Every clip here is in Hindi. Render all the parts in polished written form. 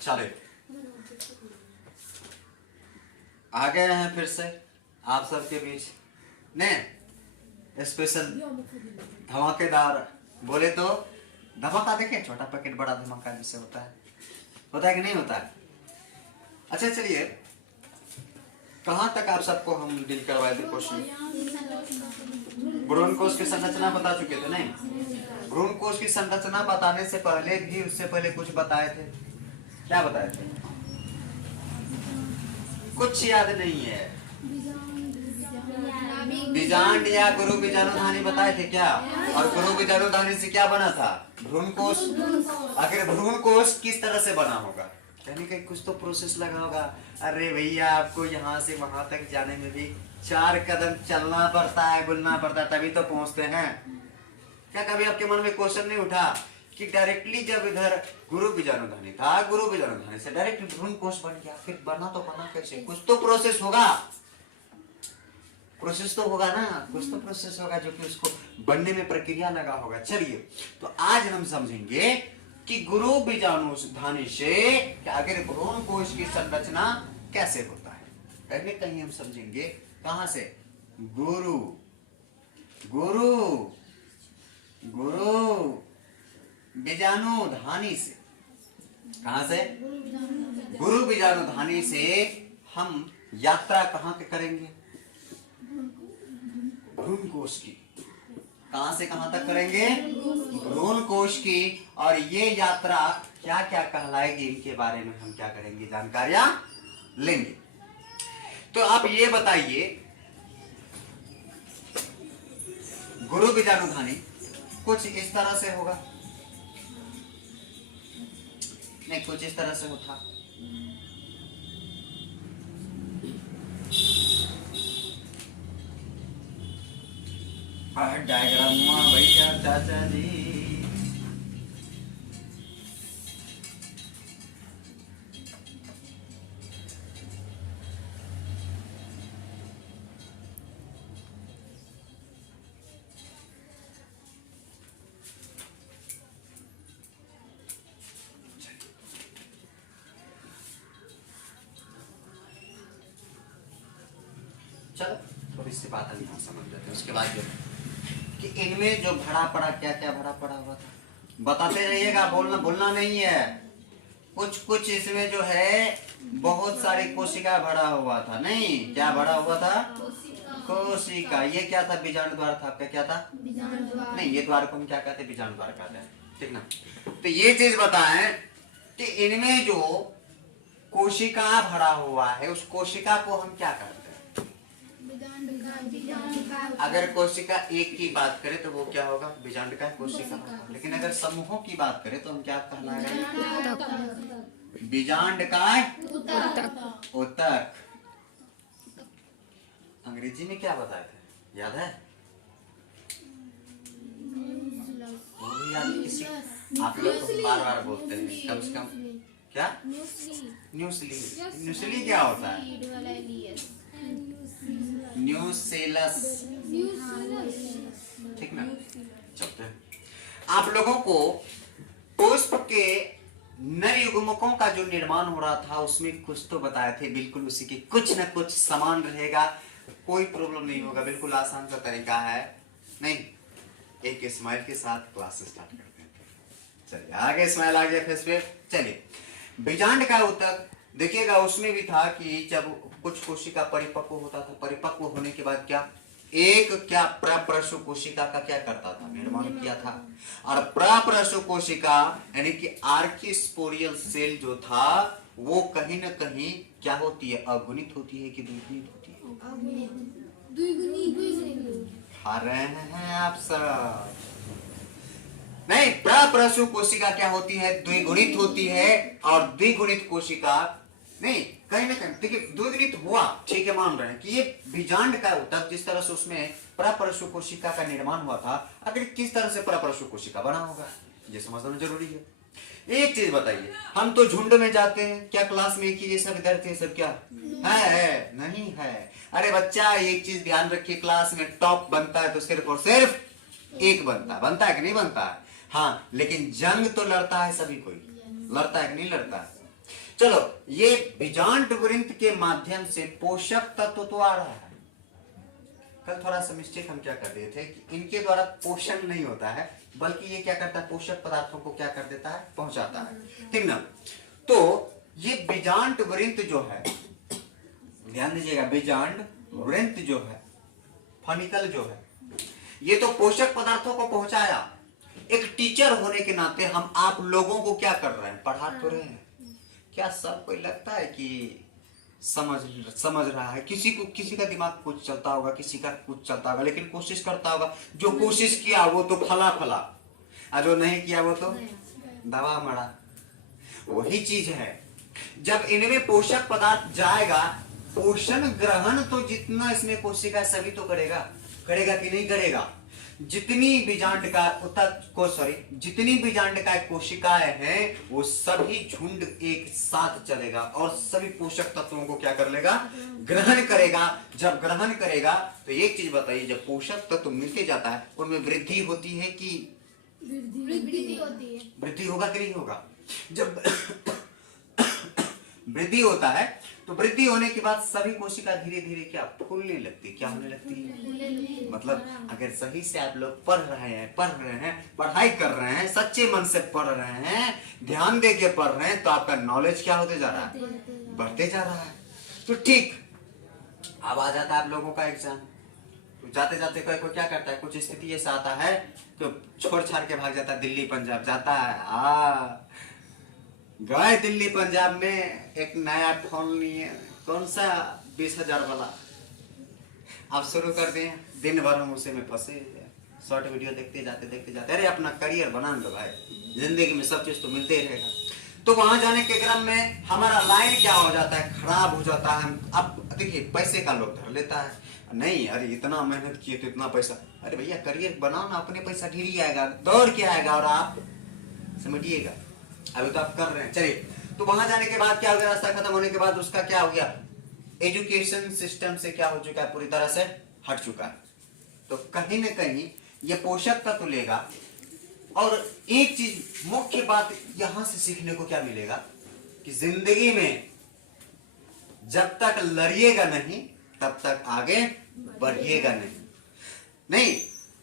चले आ गए हैं फिर से आप सबके बीच ने स्पेशल धमाकेदार, बोले तो धमाका देखें, छोटा पैकेट बड़ा धमाका जिससे होता है कि नहीं होता है। अच्छा चलिए, कहाँ तक आप सबको हम डील करवाए थे क्वेश्चन? भ्रूण कोश की संरचना बता चुके थे नहीं? भ्रूण कोश की संरचना बताने से पहले भी उससे पहले कुछ बताए थे। क्या बताए थे? कुछ याद नहीं है। बीजांड या गुरु बीजाणुधानी बताए थे क्या? और गुरु बीजाणुधानी से क्या बना था? भ्रूण कोश। आखिर भ्रूण कोश किस तरह से बना होगा? कहने का कुछ तो प्रोसेस लगा होगा। अरे भैया, आपको यहाँ से वहां तक जाने में भी 4 कदम चलना पड़ता है, बुलना पड़ता है, तभी तो पहुंचते हैं। क्या कभी आपके मन में क्वेश्चन नहीं उठा कि डायरेक्टली जब इधर गुरु बीजाणुधानी था, गुरु बीजाणुधानी से डायरेक्ट भ्रूण कोश बन गया, फिर बना तो बना कैसे? कुछ तो प्रोसेस होगा, प्रोसेस तो होगा ना, कुछ तो प्रोसेस होगा जो कि उसको बनने में प्रक्रिया लगा होगा। चलिए, तो आज हम समझेंगे कि गुरु बीजाणुधानी से आखिर भ्रूण कोश की संरचना कैसे होता है। कहीं कहीं हम समझेंगे कहां से? गुरु गुरु गुरु बीजाणुधानी से। कहां से? गुरु बीजाणुधानी से हम यात्रा कहां के करेंगे? भ्रूण कोश की। कहां से कहां तक करेंगे? भ्रूण कोश की। और ये यात्रा क्या क्या कहलाएगी, इनके बारे में हम क्या करेंगे, जानकारियां लेंगे। तो आप ये बताइए, गुरु बीजाणुधानी कुछ इस तरह से होगा? नहीं, कुछ इस तरह से होता। डायग्राम भैया चाचा जी, चलो थोड़ी सी बात हम यहाँ समझ जाते हैं। उसके बाद जो कि इनमें जो भरा पड़ा, क्या क्या भरा पड़ा हुआ था बताते रहिएगा, भूलना नहीं है। कुछ इसमें जो है बहुत सारी कोशिका भरा हुआ था। नहीं, क्या भरा हुआ था? कोशिका। ये क्या था? बीजाणु द्वार था। आपका क्या था? नहीं, ये द्वार को हम क्या कहते हैं? बीजाणु द्वार कहते हैं, ठीक ना। तो ये चीज बताएं कि इनमें जो कोशिका भरा हुआ है, उस कोशिका को हम क्या कहते हैं? अगर कोशिका एक की बात करें तो वो क्या होगा? बीजांड का कोशिका होगा। लेकिन अगर समूहों की बात करें तो हम क्या कहलाएगा? बीजांड का ऊतक। अंग्रेजी में क्या बताए थे, याद है? वो भी याद किसी? आप लोग तो बार बार बोलते हैं, कम से कम क्या? न्यूस्ली। न्यूस्ली क्या होता है? न्यूसेलस, ठीक ना। चलते हैं। आप लोगों को पुष्प के नर युग्मकों का जो निर्माण हो रहा था उसमें कुछ तो बताए थे, बिल्कुल उसी के कुछ न कुछ समान रहेगा, कोई प्रॉब्लम नहीं होगा, बिल्कुल आसान सा तरीका है। नहीं, एक स्माइल के साथ क्लास स्टार्ट करते हैं। चलिए आगे, स्माइल आ गया फेस पे। चलिए, बीजांड का ऊतक देखिएगा, उसमें भी था कि जब कुछ कोशिका परिपक्व होता था, परिपक्व होने के बाद क्या एक क्या प्रप्रसु कोशिका का क्या करता था? निर्माण किया था। और प्रप्रसु कोशिका यानी कि आर्किस्पोरियल सेल जो था वो कहीं न कहीं क्या होती है? अगुणित होती है कि द्विगुणित होती है? खा रहे हैं आप सब? नहीं, प्रप्रसु कोशिका क्या होती है? द्विगुणित होती है। और द्विगुणित कोशिका नहीं, कहीं ना कहीं देखिए द्विगुणित हुआ, ठीक है, मान रहे हैं कि ये बीजांड का ऊतक जिस तरह से उसमें प्रप्रसु कोशिका का निर्माण हुआ था, अगर किस तरह से प्रप्रसु कोशिका बना होगा ये समझना जरूरी है। एक चीज बताइए, हम तो झुंड में जाते हैं, क्या क्लास में एक ही जैसा विद्यार्थी सब क्या है? नहीं है। अरे बच्चा, एक चीज ध्यान रखिए, क्लास में टॉप बनता है तो सिर्फ और सिर्फ एक बनता है कि नहीं बनता है? हाँ, लेकिन जंग तो लड़ता है सभी कोई, लड़ता है कि नहीं लड़ता है। चलो, ये बीजांड वृंत के माध्यम से पोषक तत्व तो आ रहा है। कल थोड़ा सा मिस्टेक हम क्या कर रहे थे कि इनके द्वारा पोषण नहीं होता है, बल्कि ये क्या करता है, पोषक पदार्थों को क्या कर देता है, पहुंचाता है, ठीक ना। तो ये बीजांड वृंत जो है, ध्यान दीजिएगा, बीजांड वृंत जो है, फनिकल जो है, ये तो पोषक पदार्थों को पहुंचाया। एक टीचर होने के नाते हम आप लोगों को क्या कर रहे हैं, पढ़ा तो रहे हैं। क्या सबको लगता है कि समझ रहा है? किसी का दिमाग कुछ चलता होगा, किसी का कुछ चलता होगा, लेकिन कोशिश करता होगा। जो कोशिश किया वो तो फला फला, और जो नहीं किया वो तो दवा मरा। वही चीज है, जब इनमें पोषक पदार्थ जाएगा, पोषण ग्रहण तो जितना इसमें कोशिका सभी तो करेगा कि नहीं करेगा। जितनी बीजांड का कोशिकाएं हैं वो सभी झुंड एक साथ चलेगा और सभी पोषक तत्वों को क्या कर लेगा, ग्रहण करेगा। जब ग्रहण करेगा तो एक चीज बताइए, जब पोषक तत्व मिलते जाता है उनमें वृद्धि होती है कि वृद्धि होगा कि नहीं होगा? जब वृद्धि होता है तो वृद्धि होने के बाद सभी कोशिका धीरे धीरे क्या फूलने लगती, क्या होने लगती है। मतलब अगर सही से आप लोग पढ़ रहे हैं, पढ़ाई कर रहे हैं, सच्चे मन से पढ़ रहे हैं, ध्यान दे के पढ़ रहे हैं, तो आपका नॉलेज क्या होते जा रहा है, बढ़ते जा रहा है। तो ठीक, अब आ जाता है आप लोगों का एग्जाम। तो जाते जाते कोई क्या करता है, कुछ स्थिति ऐसा आता है तो छोड़ छाड़ के भाग जाता है, दिल्ली पंजाब जाता है। गए दिल्ली पंजाब में, एक नया फोन लिए, कौन सा 20,000 वाला, अब शुरू कर दिए। दिन भर हम उसे में फंसे, शॉर्ट वीडियो देखते जाते। अरे अपना करियर बना लो भाई, जिंदगी में सब चीज तो मिलते ही रहेगा। तो वहां जाने के क्रम में हमारा लाइन क्या हो जाता है, खराब हो जाता है। अब देखिए, पैसे का लोग धर लेता है, नहीं अरे इतना मेहनत किए तो इतना पैसा, अरे भैया करियर बनाओ ना, अपने पैसा ढेरी आएगा, दौड़ के आएगा और आप समझिएगा। अभी तो आप कर रहे हैं। चलिए, तो वहां जाने के बाद क्या हो गया, रास्ता खत्म होने के बाद उसका क्या हो गया, एजुकेशन सिस्टम से क्या हो चुका है, पूरी तरह से हट चुका है। तो कहीं ना कहीं ये पोषक तत्व लेगा। और एक चीज मुख्य बात यहां से सीखने को क्या मिलेगा कि जिंदगी में जब तक लड़िएगा नहीं तब तक आगे बढ़िएगा नहीं,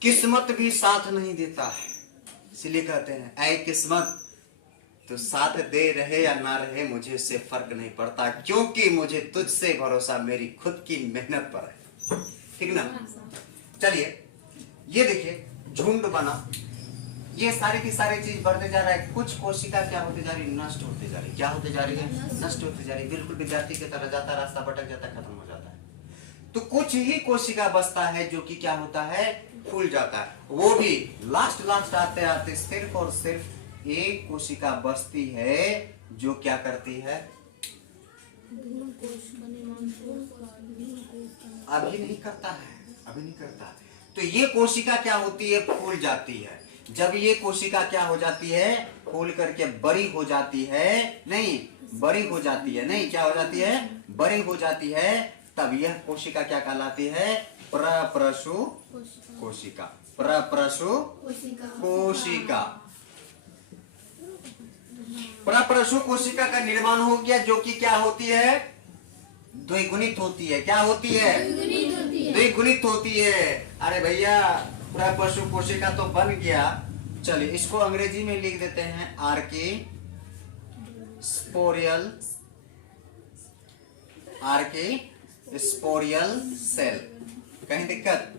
किस्मत भी साथ नहीं देता है। इसलिए कहते हैं, ऐ किस्मत तो साथ दे रहे या ना रहे मुझे इससे फर्क नहीं पड़ता, क्योंकि मुझे तुझसे भरोसा मेरी खुद की मेहनत पर है, ठीक ना। चलिए, ये देखिए, झुंड बना, ये सारी की सारी चीज बढ़ते जा रहा है। कुछ कोशिका क्या होते जा रही है, नष्ट होते जा रही है। क्या होते जा रही है, नष्ट होते जा रही है। बिल्कुल विद्यार्थी की तरह जाता, रास्ता भटक जाता, खत्म हो जाता है। तो कुछ ही कोशिका बचता है जो कि क्या होता है, फूल जाता है। वो भी लास्ट आते आते सिर्फ और सिर्फ एक कोशिका बचती है जो क्या करती है, अभी नहीं करता। तो ये कोशिका क्या होती है, फूल जाती है। जब ये कोशिका क्या हो जाती है, फूल करके बड़ी हो जाती है, बड़ी हो जाती है, तब यह कोशिका क्या कहलाती है, प्रप्रसु कोशिका। प्रप्रसु कोशिका का निर्माण हो गया, जो कि क्या होती है, द्विगुणित होती है। क्या होती है, द्विगुणित होती है। अरे भैया, प्रप्रसु कोशिका तो बन गया। चलिए, इसको अंग्रेजी में लिख देते हैं, आर्की स्पोरियल सेल। कहीं दिक्कत?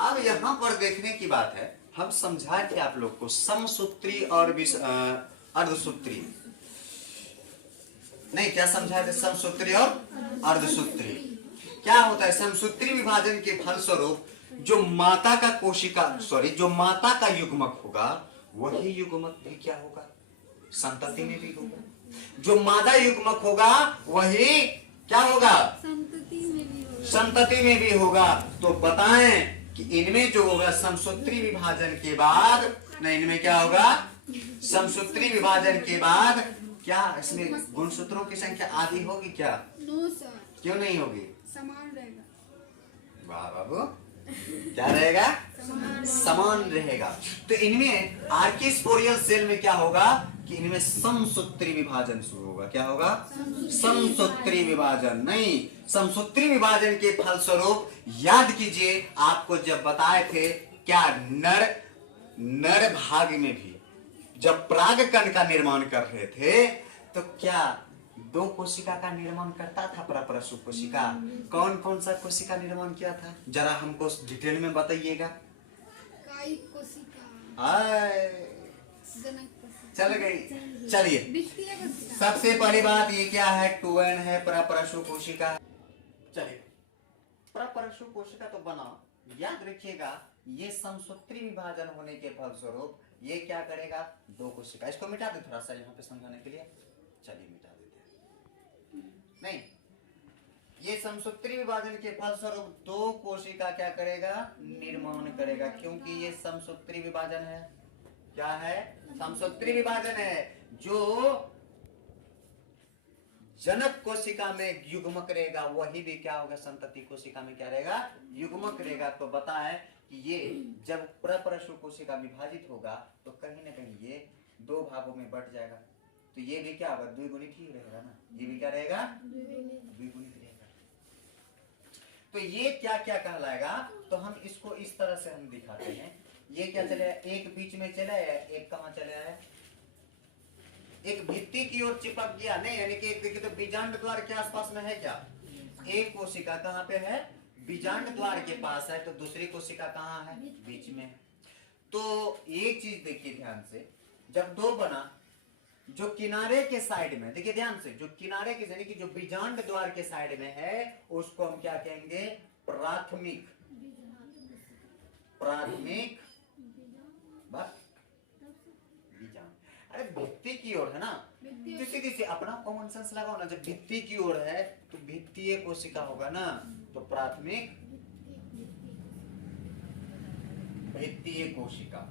अब यहां पर देखने की बात है, हम समझाए थे आप लोग को समसूत्री और अर्धसूत्री। नहीं, क्या समझाए थे, समसूत्री और अर्धसूत्री। क्या होता है, समसूत्री विभाजन के फलस्वरूप जो माता का युग्मक होगा, वही युग्मक भी क्या होगा, संतति में भी होगा। जो मादा युग्मक होगा वही क्या होगा, संतति में भी होगा। तो बताएं कि इनमें जो होगा समसूत्री विभाजन के बाद, इनमें क्या होगा, समसूत्री विभाजन के बाद क्या इसमें गुणसूत्रों की संख्या आधी होगी क्या? No sir. क्यों नहीं होगी? समान रहेगा। वाह बाबू, क्या रहेगा? समान रहेगा। तो इनमें आर्किस्पोरियल सेल में क्या होगा कि इनमें समसूत्री विभाजन शुरू होगा। क्या होगा? समसूत्री विभाजन। नहीं, समसूत्री विभाजन के फलस्वरूप याद कीजिए, आपको जब बताए थे क्या नर भाग में भी जब परागकण का निर्माण कर रहे थे तो क्या दो कोशिका का निर्माण करता था परपराशु कोशिका। कौन कौन सा कोशिका निर्माण किया था, जरा हमको डिटेल में बताइएगा। चल गई। चलिए, सबसे पहली बात ये क्या है, 2n है, परपराशु कोशिका। चलिए, परपराशु कोशिका तो बना, याद रखिएगा ये समसूत्री विभाजन होने के फलस्वरूप ये क्या करेगा, दो कोशिका। इसको मिटा दे थोड़ा सा यहाँ पे समझाने के लिए। चलिए मिटा देते हैं। नहीं, ये समसूत्री विभाजन के फलस्वरूप दो कोशिका क्या करेगा, निर्माण करेगा, क्योंकि ये समसूत्री विभाजन है। क्या है? समसूत्री विभाजन है। जो जनक कोशिका में युग्मक रहेगा वही भी क्या होगा, संतति कोशिका में क्या रहेगा, युग्मक रहेगा। तो बताएं कि ये जब परपराशु कोशिका विभाजित होगा तो कहीं ना कहीं ये दो भागों में बट जाएगा। तो ये भी क्या होगा, द्विगुणित ही रहेगा ना। ये भी क्या रहेगा, द्विगुणित रहेगा। तो ये क्या क्या कहलाएगा, तो हम इसको इस तरह से हम दिखाते हैं। ये क्या चले, एक बीच में चला है, एक कहां चला है, एक भित्ति की ओर चिपक गया। नहीं, यानी कि देखिए तो बीजांड द्वार के आसपास में है क्या, एक कोशिका कहां पे है, बीजांड द्वार के पास है, तो दूसरी कोशिका कहां है, बीच में है। तो एक चीज देखिए ध्यान से, जब दो बना, जो किनारे के साइड में, देखिए ध्यान से, जो किनारे के यानी कि जो बीजांड द्वार के साइड में है उसको हम क्या कहेंगे, प्राथमिक। प्राथमिक बस बीजांड। अरे भित्ति की ओर है ना, तो सीधी सी अपना कॉमन सेंस लगाओ ना, जब भित्ति की ओर है तो भित्तीय कोशिका होगा ना, तो प्राथमिक भित्तीय कोशिका।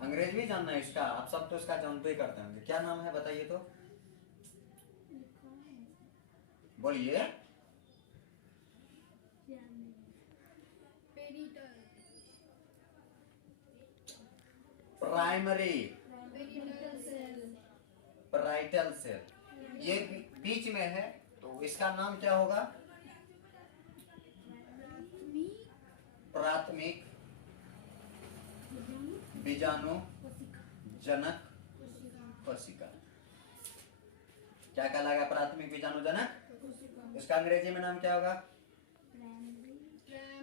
अंग्रेजी भी जानना है इसका, आप सब तो इसका जानते ही करते होंगे। क्या नाम है बताइए तो, बोलिए। प्राइमरी पैराइटल सेल, ये बीच में है, तो इसका नाम क्या होगा, प्राथमिक बीजाणु जनक कोशिका। क्या कहलाएगा, प्राथमिक बीजाणु जनक। इसका अंग्रेजी में नाम क्या होगा,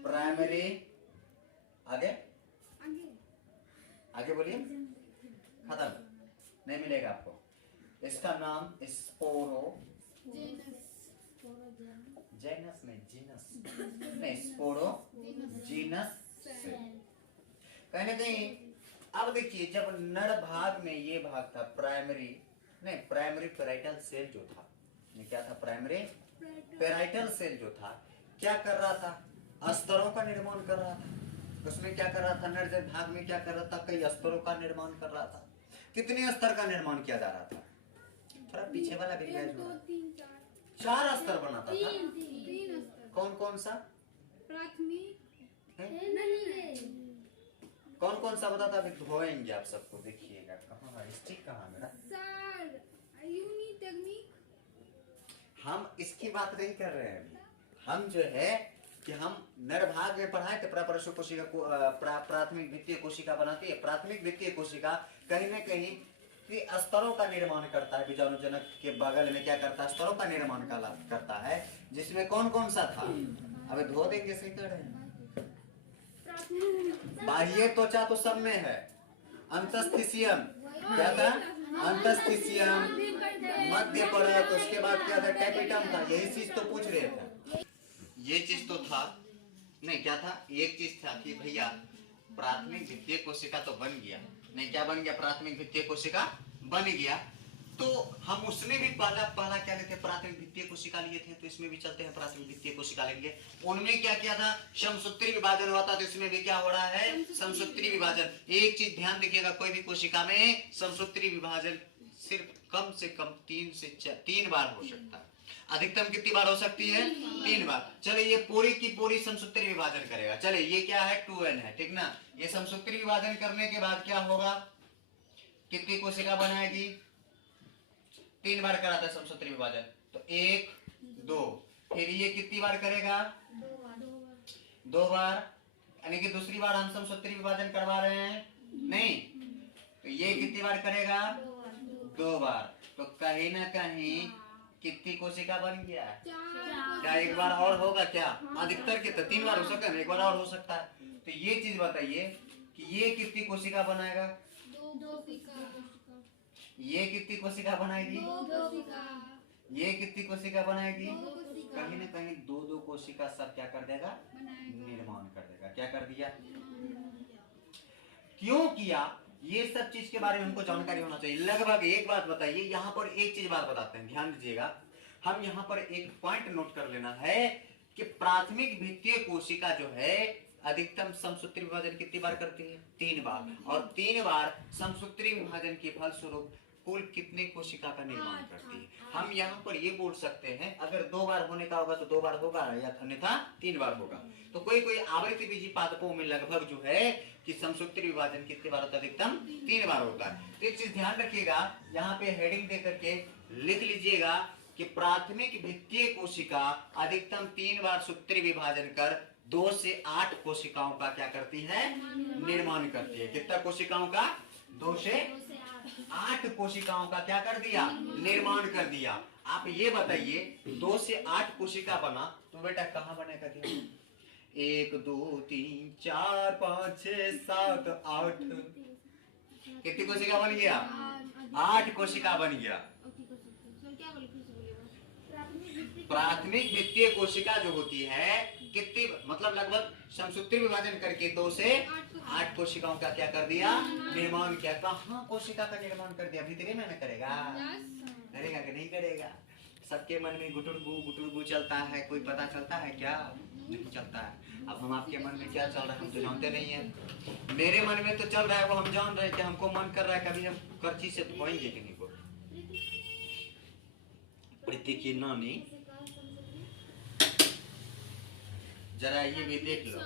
प्राइमरी। आगे आगे बोलिए, खत्म नहीं मिलेगा आपको। इसका नाम स्पोरो, जेनस नहीं, जीनस नहीं, स्पोरो जीनस सेल। कहीं ना कहीं अब देखिए, जब नर भाग में ये भाग था प्राइमरी, नहीं प्राइमरी पैराइटल सेल जो था, ये क्या था, प्राइमरी पैराइटल सेल जो था, क्या कर रहा था, अस्तरों का निर्माण कर रहा था। उसमें क्या कर रहा था, नर भाग में क्या कर रहा था, कई अस्तरों का निर्माण कर रहा था। कितने अस्तर का निर्माण किया जा रहा था, थोड़ा पीछे वाला भी 4 अस्तर बनाता था। कौन कौन सा, प्राथमिक कौन कौन सा बताता, अभी धोएंगे आप सबको, देखिएगा। कहाँ स्टिक, कहाँ मेरा सर, यूनिटेक्निक। हम इसकी बात नहीं कर रहे हैं अभी। हम जो है कि हम नर भाग में पढ़ाए थे, परपराशु कोशिका को प्राथमिक द्वितीय कोशिका बनाती है। प्राथमिक द्वितीय कोशिका कहीं ना कहीं स्तरों का निर्माण करता है, बीजाणु जनक के बगल में क्या करता है, स्तरों का निर्माण करता है, जिसमें कौन कौन सा था, अबे धो देंगे, सही कर रहे हैं। बाह्य त्वचा तो सब में है, अंतस्थिसियम क्या था, अंतस्थिसियम, मध्य परत, उसके बाद क्या था, कैपिटम था। यही चीज तो पूछ रहे थे। ये चीज तो था नहीं, क्या था, एक चीज था कि भैया प्राथमिक द्वितीय कोशिका तो बन गया, नहीं क्या बन गया, प्राथमिक द्वितीय कोशिका बन गया। तो हम उसमें भी पहला क्या लेते हैं, प्राथमिक द्वितीय कोशिका लिए थे, तो इसमें भी चलते हैं प्राथमिक द्वितीय कोशिका लेंगे। उनमें क्या किया था, समसूत्री विभाजन हुआ था, तो इसमें भी क्या हो रहा है, समसूत्री विभाजन। एक चीज ध्यान रखिएगा, कोई भी कोशिका में समसूत्री विभाजन सिर्फ कम से कम 3 बार हो सकता है। अधिकतम कितनी बार हो सकती है? 3 बार। चले ये पूरी की पूरी समसूत्री विभाजन करेगा। चले ये क्या है? 2n है, ठीक ना। ये समसूत्री विभाजन करने के बाद क्या होगा? कितनी कोशिका बनाएगी? 3 बार करा था समसूत्री विभाजन, तो 1 2। फिर ये कितनी बार करेगा? 2 बार। यानी कि दूसरी बार हम समसूत्री विभाजन करवा रहे हैं नहीं, तो ये कितनी बार करेगा? 2 बार। तो कहीं ना कहीं कितनी कोशिका बन गया? क्या एक बार और होगा क्या? अधिकतर कितना? 3 बार हो सकता है, एक बार और हो सकता है। तो ये चीज बताइए कि ये कितनी कोशिका बनाएगा? ये कितनी कोशिका बनाएगी? ये कितनी कोशिका बनाएगी? कहीं ना कहीं 2 कोशिका सब क्या कर देगा? निर्माण कर देगा। क्या कर दिया? क्यों किया? ये सब चीज के बारे में हमको जानकारी होना चाहिए। लगभग एक बात बताइए, यहाँ पर एक चीज बात बताते हैं, ध्यान दीजिएगा। हम यहाँ पर एक पॉइंट नोट कर लेना है कि प्राथमिक भित्तीय कोशिका जो है अधिकतम समसूत्री विभाजन कितनी बार करती है? 3 बार। और 3 बार समसूत्री विभाजन के फलस्वरूप कुल कितने कोशिका का निर्माण करती है? हम यहाँ पर ये बोल सकते हैं, अगर 2 बार होने का होगा तो 2 बार होगा, या अन्यथा 3 बार होगा। तो कोई आवृत्ति बीजी पादपों में लगभग जो है कि समसूत्री विभाजन कितने बार होता है? अधिकतम 3 बार होता है। तो एक चीज ध्यान रखिएगा, यहाँ पे हेडिंग दे करके लिख लीजिएगा कि प्राथमिक भित्तीय कोशिका अधिकतम 3 बार सूत्री विभाजन कर 2 से 8 कोशिकाओं का क्या करती है? निर्माण करती है। कितना कोशिकाओं का? 2 से 8 कोशिकाओं का क्या कर दिया? निर्माण कर दिया। आप ये बताइए, 2 से 8 कोशिका बना तो बेटा कहाँ बनेगा? 1 2 3 4 5 6 7 8। कितनी कोशिका बन गया? 8 कोशिका बन गया। प्राथमिक भित्तीय कोशिका जो होती है कितनी, मतलब लगभग समसूत्री विभाजन करके 2 से 8 कोशिकाओं का क्या कर दिया? निर्माण किया। कहाँ कोशिका का निर्माण कर दिया? भीतरी में करेगा? करेगा कि नहीं करेगा? सबके मन में गुटुरगु चलता है, कोई पता चलता है क्या? नहीं चलता है। अब हम आपके मन में क्या चल रहा है हम तो जानते नहीं है। मेरे मन में तो चल रहा है वो हम जान रहे हैं कि हमको मन कर रहा है कभी हम करची से धोएंगे किन्हीं को। प्रीति की नानी जरा ये भी देख लो।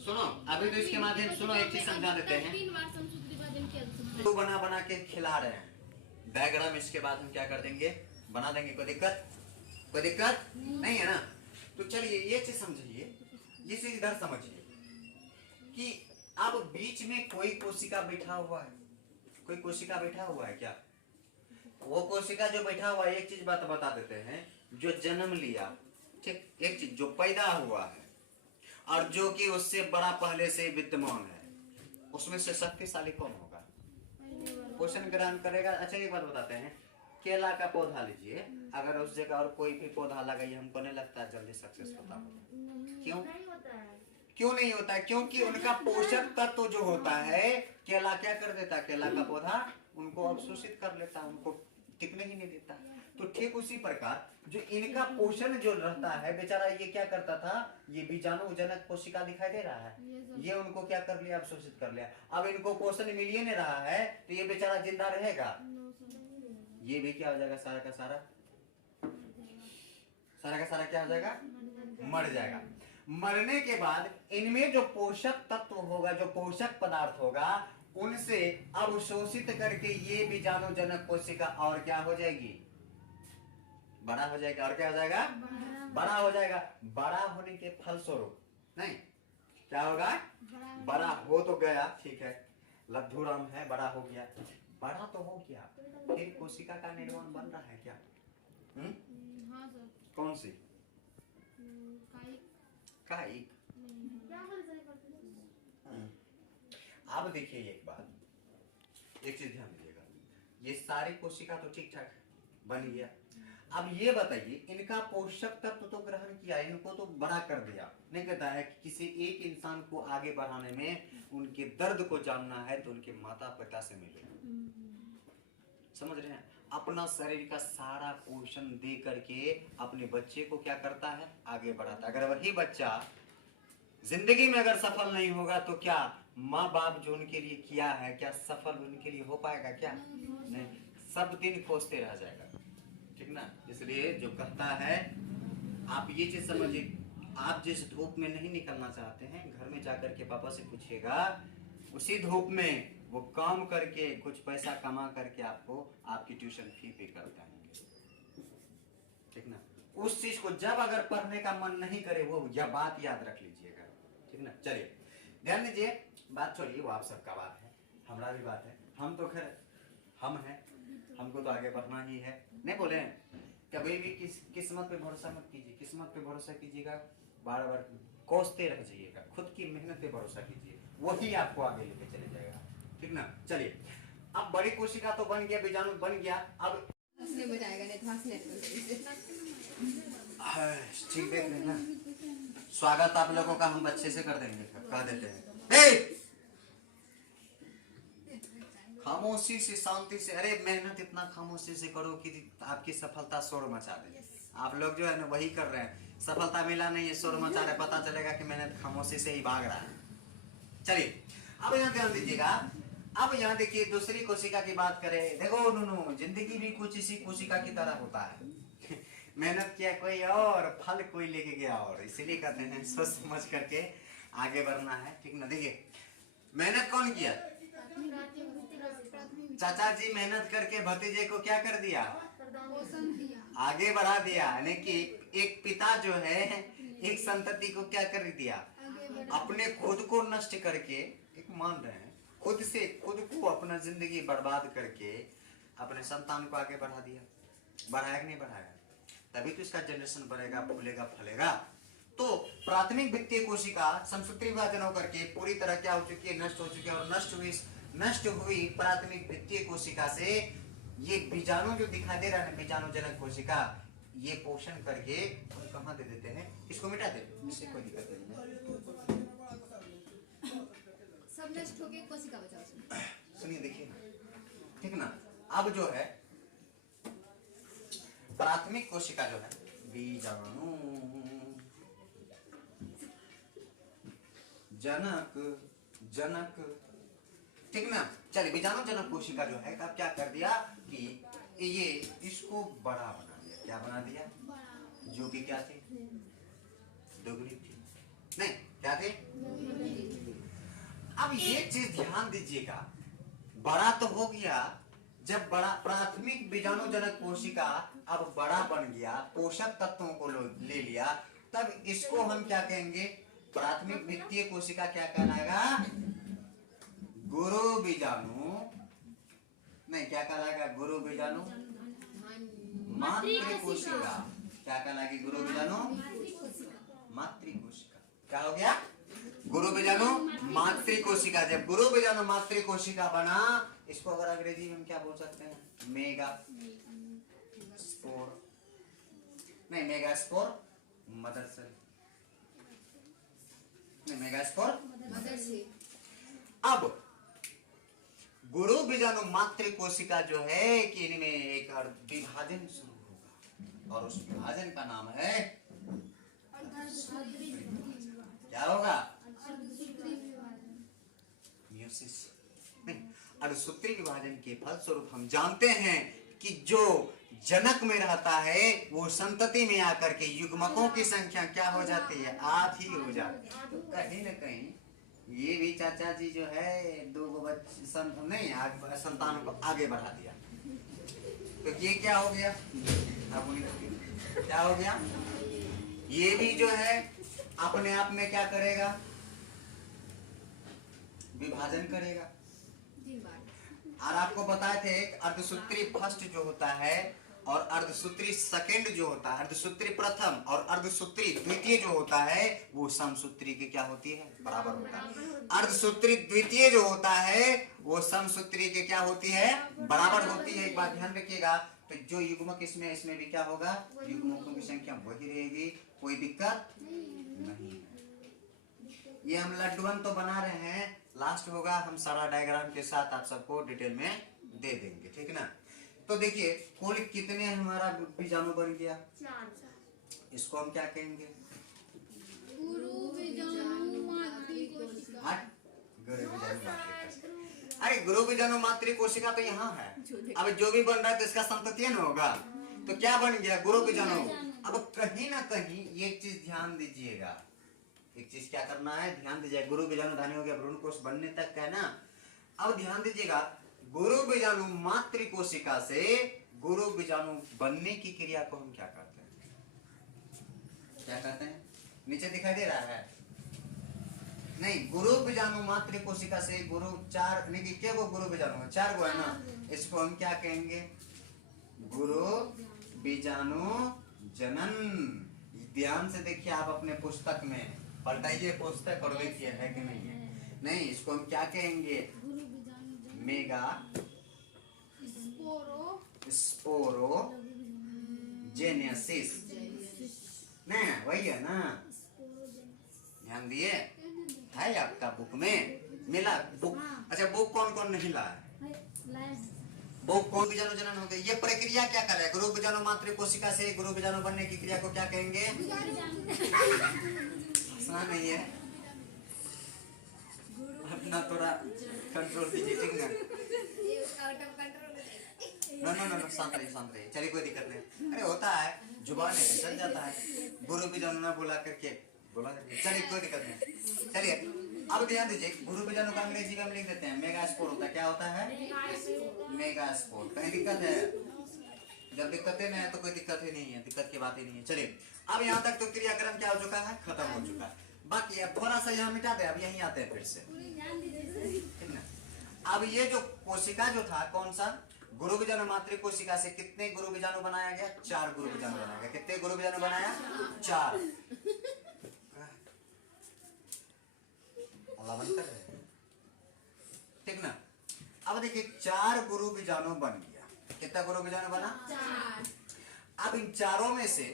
सुनो अभी तो इसके माध्यम सुनो, एक चीज समझा देते हैं। तो बना बना के खिला रहे हैं डायग्राम, इसके बाद हम क्या कर देंगे? बना देंगे। कोई दिक्कत? कोई दिक्कत नहीं है ना? तो चलिए ये चीज समझिए, ये चीज इधर समझिए कि अब बीच में कोई कोशिका बैठा हुआ है। कोई कोशिका बैठा हुआ है क्या? वो कोशिका जो बैठा हुआ है, एक चीज बात बता देते हैं, जो जन्म लिया, ठीक, एक चीज जो पैदा हुआ है और जो कि उससे बड़ा पहले से विद्यमान है, उसमें से शक्तिशाली कौन होगा? पोषण ग्रहण करेगा। अच्छा एक बात बताते हैं, केला का पौधा लीजिए, अगर उस जगह और कोई भी पौधा लगाइए, हमको नहीं लगता है जल्दी सक्सेस होता होगा। क्यों? क्यों नहीं होता है? क्योंकि उनका पोषक तत्व जो होता है, केला क्या कर देता है? केला का पौधा उनको अवशोषित कर लेता है, उनको टिकने ही नहीं देता। तो ठीक उसी प्रकार जो इनका पोषण जो रहता है, बेचारा ये क्या करता था, ये बीजाणु जनक कोशिका दिखाई दे रहा है, ये उनको क्या कर लिया? अवशोषित कर लिया। अब इनको पोषण मिल ही नहीं रहा है तो ये बेचारा जिंदा रहेगा? ये भी क्या हो जाएगा? सारा का सारा क्या हो जाएगा? मर जाएगा। मरने के बाद इनमें जो पोषक तत्व होगा, जो पोषक पदार्थ होगा, उनसे अवशोषित करके ये बीजाणु जनक कोशिका और क्या हो जाएगी? बड़ा हो जाएगा। और क्या हो जाएगा? बड़ा हो जाएगा। बड़ा होने के फलस्वरूप नहीं क्या होगा? बड़ा हो तो गया, ठीक है, लद्दू राम है, बड़ा हो गया, बड़ा तो हो गया, फिर कोशिका का निर्माण बन रहा है क्या? हाँ सर। कौन सी? कायिक। अब देखिए एक बात, एक चीज ध्यान दीजिएगा, ये सारी कोशिका तो ठीक ठाक बन गया। अब ये बताइए, इनका पोषक तत्व तो ग्रहण किया, इनको तो बड़ा कर दिया। नहीं कहता है कि किसी एक इंसान को आगे बढ़ाने में उनके दर्द को जानना है तो उनके माता पिता से मिले। समझ रहे हैं? अपना शरीर का सारा पोषण दे करके अपने बच्चे को क्या करता है? आगे बढ़ाता है। अगर वही बच्चा जिंदगी में अगर सफल नहीं होगा तो क्या माँ बाप जो उनके लिए किया है, क्या सफल उनके लिए हो पाएगा? क्या नहीं। सब दिन खोजते रह जाएगा, ठीक ना। इसलिए जो कहता है, आप ये चीज समझिए, आप जिस धूप में नहीं निकलना चाहते हैं, घर में जाकर के पापा से पूछिएगा, उसी धूप में वो काम करके कुछ पैसा कमा करके आपको आपकी ट्यूशन फी पे कर देंगे, ठीक ना। उस चीज को जब अगर पढ़ने का मन नहीं करे, वो यह बात याद रख लीजिएगा, ठीक ना। चलिए ध्यान दीजिए, बात छोड़िए, वो आप सबका बात है, हमारा भी बात है। हम तो खैर हम हैं, हमको तो आगे बढ़ना ही है, नहीं बोले हैं? कभी भी किस्मत पे भरोसा मत कीजिए, किस्मत पे भरोसा कीजिएगा, बार बार कोसते रह जाइएगा, खुद की मेहनत पे भरोसा कीजिए, वही आपको आगे लेके चले जाएगा, ठीक ना। चलिए, अब बड़ी कोशिका तो बन गया, बीजाणु बन गया, अब ठीक देख लेना। स्वागत आप लोगों का हम अच्छे से कर देंगे, कह देते हैं। खामोशी से, शांति से, अरे मेहनत इतना खामोशी से करो कि आपकी सफलता शोर मचा दे। आप लोग जो है ना वही कर रहे हैं, सफलता मिला नहीं है, शोर मचा रहे, पता चलेगा कि मेहनत खामोशी से ही भाग रहा है। चलिए अब यहाँ ध्यान दीजिएगा, अब यहाँ देखिए दूसरी कोशिका की बात करें। देखो नुनू, जिंदगी भी कुछ इसी कोशिका की तरह होता है। मेहनत किया कोई और, फल कोई लेके गया और, इसीलिए कहते हैं सोच समझ करके आगे बढ़ना है, ठीक ना। देखिए मेहनत कौन किया? चाचा जी मेहनत करके भतीजे को क्या कर दिया? आगे बढ़ा दिया, यानी कि एक पिता जो है एक संतति को क्या कर दिया? अपने खुद को नष्ट करके, एक मान रहे हैं, खुद से खुद को अपना जिंदगी बर्बाद करके अपने संतान को आगे बढ़ा दिया। बढ़ाया कि नहीं बढ़ाया? तभी तो इसका जनरेशन बढ़ेगा, फूलेगा, फलेगा। तो प्राथमिक वित्तीय कोशिका समसूत्री विभाजन होकर के पूरी तरह क्या हो चुकी है? नष्ट हो चुकी है। और नष्ट हुई प्राथमिक वित्तीय कोशिका से ये बीजाणु जो दिखाई दे रहा है, बीजाणु जनक कोशिका, ये पोषण करके कहाँ दे देते हैं? इसको मिटा देते, इससे कोई दिक्कत नहीं है। सब नष्ट हो गए, कोशिका बचाओ। सुनिए देखिए, ठीक ना। अब जो है प्राथमिक कोशिका जो है बीजाणु जनक, ठीक ना। चलिए बीजाणु जनक कोशिका जो है अब क्या कर दिया कि ये इसको बड़ा बना दिया। क्या बना दिया? जो कि क्या थी? दोगुनी थी, नहीं क्या थी? अब ये चीज ध्यान दीजिएगा, बड़ा तो हो गया, जब बड़ा प्राथमिक बीजाणु जनक कोशिका अब बड़ा बन गया, पोषक तत्वों को ले लिया, तब इसको हम क्या कहेंगे? प्राथमिक वित्तीय कोशिका क्या कहलाएगा? गुरु बीजाणु, नहीं क्या कहलाएगा? गुरु बीजाणु मातृ कोशिका। क्या कहलाएगी? गुरु बीजाणु मातृ कोशिका। क्या हो गया? गुरु बीजाणु मातृ कोशिका। जब गुरु बीजाणु मातृ कोशिका बना, इसको अगर अंग्रेजी में क्या बोल सकते हैं? मेगा स्पोर, नहीं मेगा स्पोर मदर सेल, नहीं मेगा स्पोर मदर सेल। अब गुरु बीजाणु मातृ कोशिका जो है कि इनमें एक विभाजन शुरू होगा, और उस विभाजन का नाम है क्या होगा? म्यूसिस। अर्धसूत्री विभाजन के फलस्वरूप हम जानते हैं कि जो जनक में रहता है वो संतति में आकर के युग्मकों की संख्या क्या हो जाती है? आधी हो जाती है। तो कहीं न कहीं ये भी चाचा जी जो है दो संतानों को आगे बढ़ा दिया। तो ये क्या हो गया? क्या हो गया? ये भी जो है अपने आप में क्या करेगा? विभाजन करेगा। और आपको बताए थे अर्धसूत्री फर्स्ट जो होता है और अर्धसूत्री सेकंड जो होता है, अर्धसूत्री प्रथम और अर्धसूत्री द्वितीय जो होता है वो समसूत्री के क्या होती है? बराबर होता है। अर्धसूत्री द्वितीय जो होता है वो समसूत्री के क्या होती है? बराबर होती है। एक बात ध्यान रखिएगा, तो जो युग्मक इसमें भी क्या होगा? युग्मकों की संख्या वही रहेगी, कोई दिक्कत नहीं। ये हम लड्डून तो बना रहे हैं, लास्ट होगा हम सारा डायग्राम के साथ आप सबको डिटेल में दे देंगे, ठीक ना। तो देखिए कुल कितने हमारा बीजाणु बन गया? 4। इसको हम क्या कहेंगे? गुरु बीजाणु मातृ कोशिका। अरे गुरु बीजाणु मातृ कोशिका तो यहाँ है। अब जो भी बन रहा है तो इसका संतति न होगा, तो क्या बन गया गुरु बीजाणु। अब कहीं ना कहीं एक चीज ध्यान दीजिएगा, एक चीज क्या करना है, ध्यान दीजिएगा। गुरु बीजाणु धानी हो गया, भ्रूण कोश बनने तक है ना। अब ध्यान दीजिएगा, गुरु बीजाणु मातृ कोशिका से गुरु बीजाणु बनने की क्रिया को हम क्या करते हैं, क्या कहते हैं, नीचे दिखाई दे रहा है नहीं। गुरु बीजाणु मातृ कोशिका से गुरु चार नहीं, क्या वो गुरु बीजाणु है, 4 गो है ना, इसको हम क्या कहेंगे, गुरु बीजाणु जनन। ध्यान से देखिए, आप अपने पुस्तक में पलटाइए पुस्तक और देखिए है कि नहीं है। नहीं, इसको हम क्या कहेंगे, मेगा स्पोरो जेनेसिस, नहीं वही है ना, ध्यान दिए, है आपका बुक में मिला बुक। अच्छा, बुक कौन कौन नहीं ला है, बुक कौन बीजाणु जनन हो गया। ये प्रक्रिया क्या कर रहा है, गुरु बीजाणु मातृ कोशिका से गुरु बीजाणु बनने की क्रिया को क्या कहेंगे, हंसना नहीं है, अपना थोड़ा कंट्रोल कीजिए, ठीक ना। नो शांत रहिए, चलिए कोई दिक्कत नहीं। अरे होता है, जुबान है चल जाता है, गुरु बीजाणु ना बोला करके बोला करके, चलिए कोई दिक्कत नहीं। चलिए अब ध्यान दीजिए, गुरु बीजाणु का अंग्रेजी में हम लिख देते हैं मेगास्पोर होता है। क्या होता है, मेगास्पोर। कहीं दिक्कत है, जब दिक्कत है ना तो कोई दिक्कत ही नहीं है, दिक्कत की बात ही नहीं है। चलिए अब यहाँ तक तो क्रियाक्रम क्या हो चुका है, खत्म हो चुका है। बाकी अब थोड़ा सा यहाँ मिटा दे, अब यहीं आते हैं फिर से, ठीक ना। अब ये जो कोशिका जो था, कौन सा, गुरु बीजाणु मातृ कोशिका से कितने गुरु बीजाणु बनाया गया, 4 गुरु बीजाणु बनाया गया। कितने गुरु बीजाणु बनाया, 4। अल्लाह बंद कर रहे, ठीक ना। अब देखिए 4 गुरु बीजाणु बन गया, कितना गुरु बीजाणु बना, 4। अब इन चारों में से,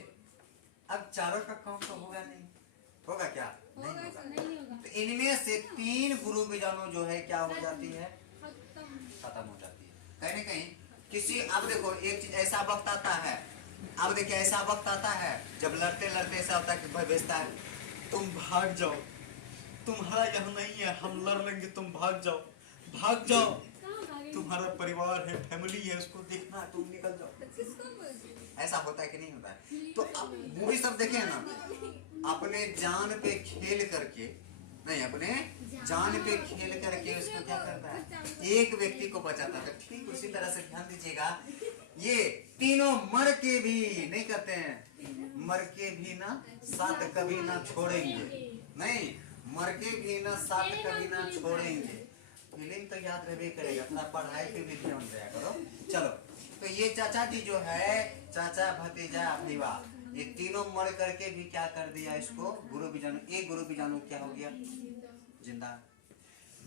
अब चारों का काम तो होगा नहीं, होगा क्या, नहीं होगा। तो इनमें से 3 गुरु बीजाणु जो है क्या हो जाती है, खत्म हो जाती है। कहीं ना कहीं किसी, अब देखो एक चीज ऐसा वक्त आता है, अब देखिए ऐसा वक्त आता है जब लड़ते लड़ते ऐसा होता है कि भाई भेजता है, तुम भाग जाओ, तुम्हारा यहाँ नहीं है, हम लड़ लेंगे, तुम भाग जाओ, भाग जाओ, तुम्हारा परिवार है, फैमिली है, उसको देखना है, तुम निकल जाओ। ऐसा होता है कि नहीं होता है। तो अब मूवी सब देखे ना, अपने जान पे खेल करके, नहीं अपने जान पे खेल करके उसको क्या करता है, एक व्यक्ति को बचाता है। ठीक उसी तरह से ध्यान दीजिएगा, ये तीनों मर के भी नहीं कहते हैं, मर के भी ना साथ कभी ना छोड़ेंगे, नहीं मर के भी ना साथ कभी ना छोड़ेंगे। फीलिंग तो याद रहे करेगा, थोड़ा पढ़ाई पे भी ध्यान दिया करो। चलो, तो ये चाचा जी जो है, चाचा भतीजा भीवा, ये तीनों मर करके भी क्या कर दिया इसको, गुरु बीजाणु, एक गुरु बीजाणु क्या हो गया, जिंदा।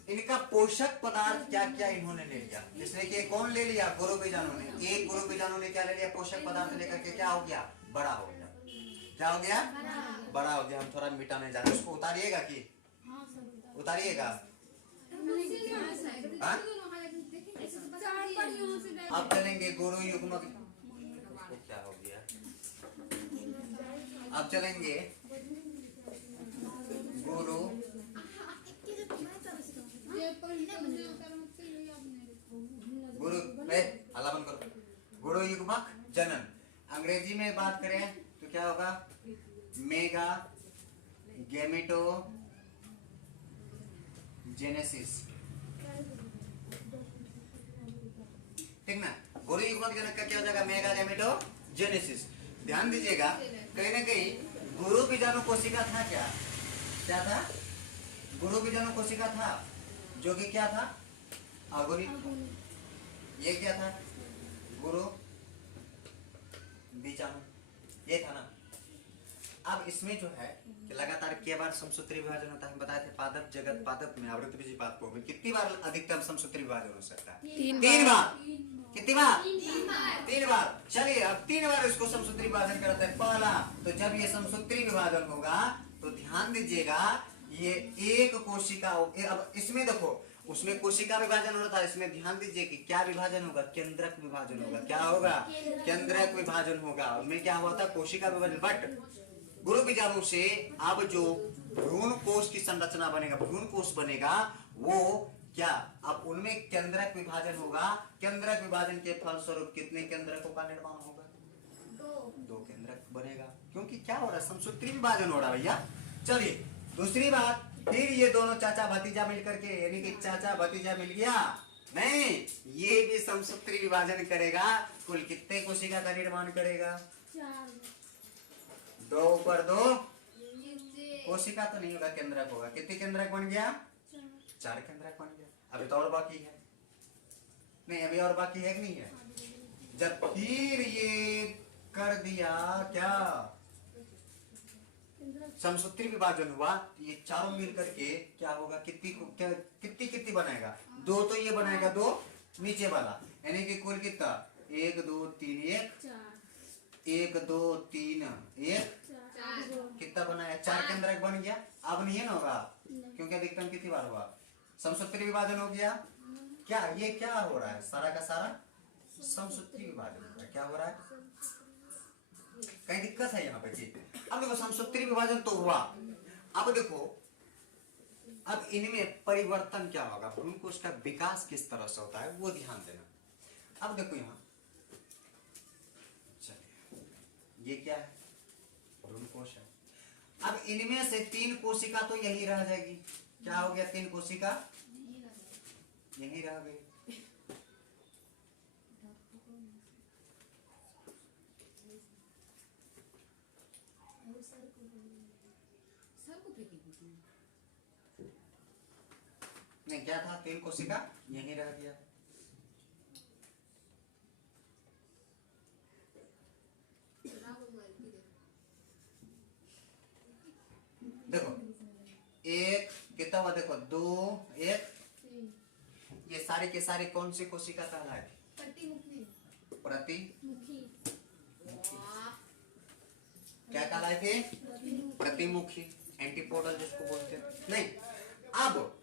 इनका पोषक पदार्थ क्या क्या इन्होंने ले लिया, इसलिए कि कौन ले लिया, गुरु बीजाणु ने। एक गुरु बीजाणु ने क्या ले लिया, पोषक पदार्थ लेकर के क्या हो गया, बड़ा हो गया। क्या हो गया, बड़ा हो गया। हम थोड़ा मिटाने जा रहे हैं, उसको उतारिएगा कि उतारिएगा। अब चलेंगे गुरु युग्मक, क्या हो गया, अब चलेंगे गुरु अल्लाह बंद करो, गुरु युग्मक जनन। अंग्रेजी में बात करें तो क्या होगा, मेगा गैमेटो जेनेसिस, ठीक ना। गुरु युग्मक जनन का क्या हो जाएगा, मेगा गैमेटो जेनेसिस। ध्यान दीजिएगा, कहीं ना कहीं गुरु बीजाणु कोशिका था, क्या क्या था, गुरु बीजाणु कोशिका था, जो कि क्या था, अगुणित। ये क्या था, गुरु बीजाणु, ये था ना। अब इसमें जो है कि लगातार क्या बार समसूत्री विभाजन होता है, हम बताए थे पादप जगत पादप में आवृत्ति बीजपात को कितनी बार अधिकतम समसूत्री विभाजन हो सकता है, 3 बार। कितनी बार, 3 बार। चलिए अब 3 बार इसको समसूत्री विभाजन करता है। पहला, तो जब ये समसूत्री विभाजन होगा तो ध्यान दीजिएगा, ये एक कोशिका, अब इसमें देखो उसमें कोशिका विभाजन हो रहा था, इसमें ध्यान दीजिए कि क्या विभाजन होगा, केंद्रक विभाजन होगा। क्या होगा, केंद्रक विभाजन होगा। उसमें क्या हुआ था, कोशिका विभाजन। बट गुरु बीजाणु से अब जो भ्रूण कोश की संरचना बनेगा, भ्रूण कोश बनेगा, वो क्या अब उनमें केंद्रक विभाजन होगा, केंद्रक विभाजन के फलस्वरूप कितने केंद्रकों का निर्माण होगा? दो केंद्रक बनेगा, क्योंकि क्या हो रहा है, समसूत्री विभाजन हो रहा है भैया। चलिए दूसरी बात, फिर ये दोनों चाचा भतीजा मिलकर के, यानी कि चाचा भतीजा मिल गया, नहीं ये भी समसूत्री विभाजन करेगा। कुल कितने कोशिका का निर्माण करेगा? 2 ऊपर 2 कोशिका तो नहीं होगा, केंद्रक होगा। कितने केंद्रक बन गया? 4 केंद्रक बन गया। अभी तो और बाकी है, नहीं अभी और बाकी है कि नहीं है? जब फिर ये कर दिया क्या, समसूत्री विभाजन हुआ, ये चारों मिल करके क्या होगा, कितनी कितनी बनाएगा? 2 तो ये बनाएगा, 2 नीचे वाला, यानी कि कुल कितना? 1 2 3 1 2 3 1 कितना बनाया? 4 केंद्रक बन गया। अब नहीं है ना होगा, क्योंकि अधिकतम कितनी बार हुआ? समसूत्री विभाजन हो गया। क्या ये क्या हो रहा है, सारा का सारा समसूत्री विभाजन हो रहा है। क्या हो रहा है, कहीं दिक्कत है यहाँ पे जी? अब देखो समसूत्री विभाजन तो हुआ, अब देखो अब इनमें परिवर्तन क्या होगा, भ्रूणकोश का विकास किस तरह से होता है वो ध्यान देना। अब देखो यहाँ, चलिए ये क्या है, भ्रूणकोश है। अब इनमें से 3 कोशिका तो यही रह जाएगी। क्या हो गया, 3 कोशिका यही रह गई। नहीं क्या था, 3 कोशिका यही रह गया। देखो एक कितना हुआ, देखो 2 1, ये सारे के सारे कौन सी कोशिका कहलाए? प्रतिमुखी। क्या कहलाए थे? प्रतिमुखी, एंटीपोडल जिसको बोलते हैं। नहीं, अब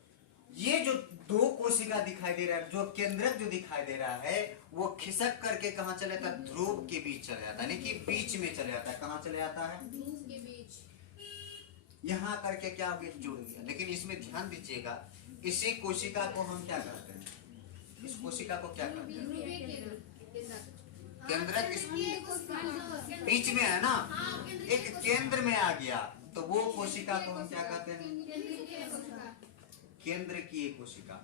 ये जो 2 कोशिका दिखाई दे रहा है, जो केंद्रक जो दिखाई दे रहा है, वो खिसक करके कहां चले जाता है? ध्रुव के बीच चले जाता है, यानी कि बीच में चले जाता है। कहां चले जाता है? ध्रुव के बीच। यहां करके क्या हो गया, जुड़ गया। लेकिन इसमें ध्यान दीजिएगा, इसी कोशिका को हम क्या करते हैं, इस कोशिका को क्या करते हैं? केंद्रक इस बीच में है ना, एक केंद्र में आ गया, तो वो कोशिका को हम क्या कहते हैं? केंद्र की कोशिका।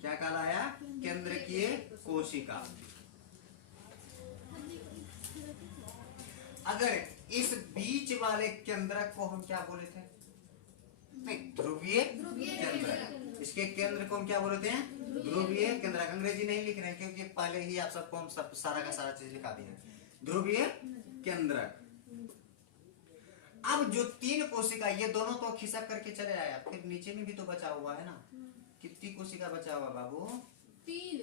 क्या कहलाया? केंद्र की कोशिका। अगर इस बीच वाले केंद्रक को हम क्या बोले थे? नहीं, ध्रुवीय केंद्रक। इसके केंद्र को हम क्या बोलते हैं? ध्रुवीय केंद्रक। अंग्रेजी नहीं लिख रहे हैं, क्योंकि पहले ही आप सबको हम सब सारा का सारा चीज लिखा दिए। ध्रुवीय केंद्रक। अब जो 3 कोशिका, ये दोनों तो खिसक करके चले आया, फिर नीचे में भी तो बचा हुआ है ना। कितनी कोशिका बचा हुआ बाबू? 3,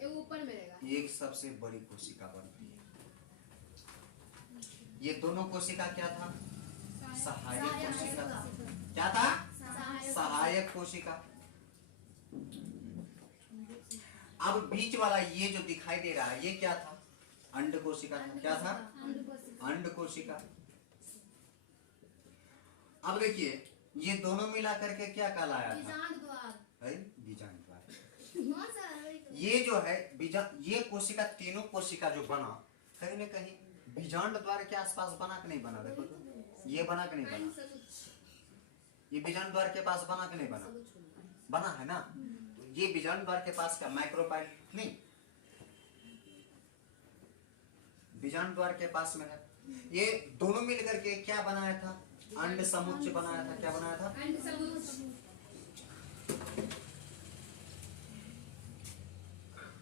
एक ऊपर में रहेगा। एक सबसे बड़ी कोशिका बनती है। ये दोनों कोशिका क्या था? सहायक कोशिका था। क्या था? सहायक कोशिका। अब बीच वाला ये जो दिखाई दे रहा है, ये क्या था? अंड कोशिका था। क्या था? अंड कोशिका। अब देखिए, ये दोनों मिला करके क्या कहलाया था? बीजांड द्वार। ये जो है ये कोशिका, तीनों कोशिका जो बना, कहीं ना कहीं बीजांड द्वार के आसपास बना कि नहीं बना? देखो तो ये बना कि नहीं बना? ये बीजांड द्वार के पास बना कि नहीं बना? बना है ना। तो ये बीजांड द्वार के पास क्या माइक्रोपाइल नहीं, बीजांड द्वार के पास में है। ये दोनों मिलकर के क्या बनाया था? अंड समुच्चय बनाया था। क्या बनाया था? अंड समुच्चय।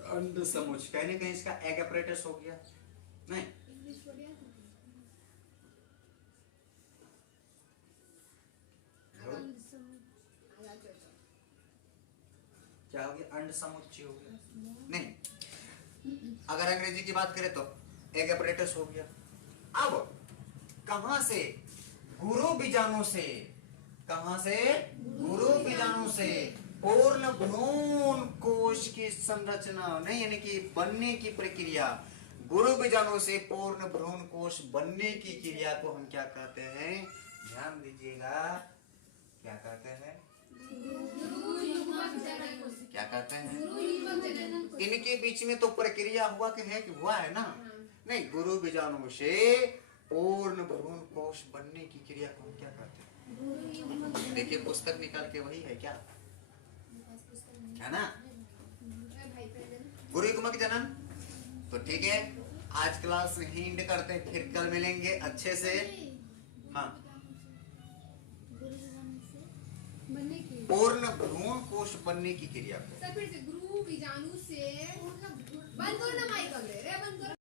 अंड समुच्चय। कहीं ना कहीं इसका एग अपरेटस हो गया नहीं? क्या हो गया? अंड समुच्चय हो गया नहीं। अगर अंग्रेजी की बात करें तो एग अपरेटस हो गया। अब कहां से? गुरु बीजाणु से। कहां से? गुरु बीजाणु से पूर्ण भ्रूण कोश की संरचना नहीं, यानी कि बनने की प्रक्रिया। गुरु बीजाणु से पूर्ण भ्रूण कोश बनने की क्रिया को हम क्या कहते हैं? ध्यान दीजिएगा, क्या कहते हैं? गुरु युग्मक जनन। क्या कहते हैं? गुरु युग्मक जनन। इनके बीच में तो प्रक्रिया हुआ कि है कि हुआ है ना? नहीं, गुरु बीजाणु से पूर्ण भ्रूण कोश बनने की क्रिया को हम क्या कहते हैं? गुरु युग्मक जनन। देखिए पुस्तक निकाल के वही है क्या, है ना? भाई पहले ना। गुरु युग्मक जनन। तो ठीक है, आज क्लास हिंड करते हैं, फिर कल मिलेंगे अच्छे से। हाँ, बनने की। पूर्ण भ्रूण कोश बनने की क्रिया को सर फिर से गुरु बीजाणु से बंद करो ना माइक, अगले रे बंद करो।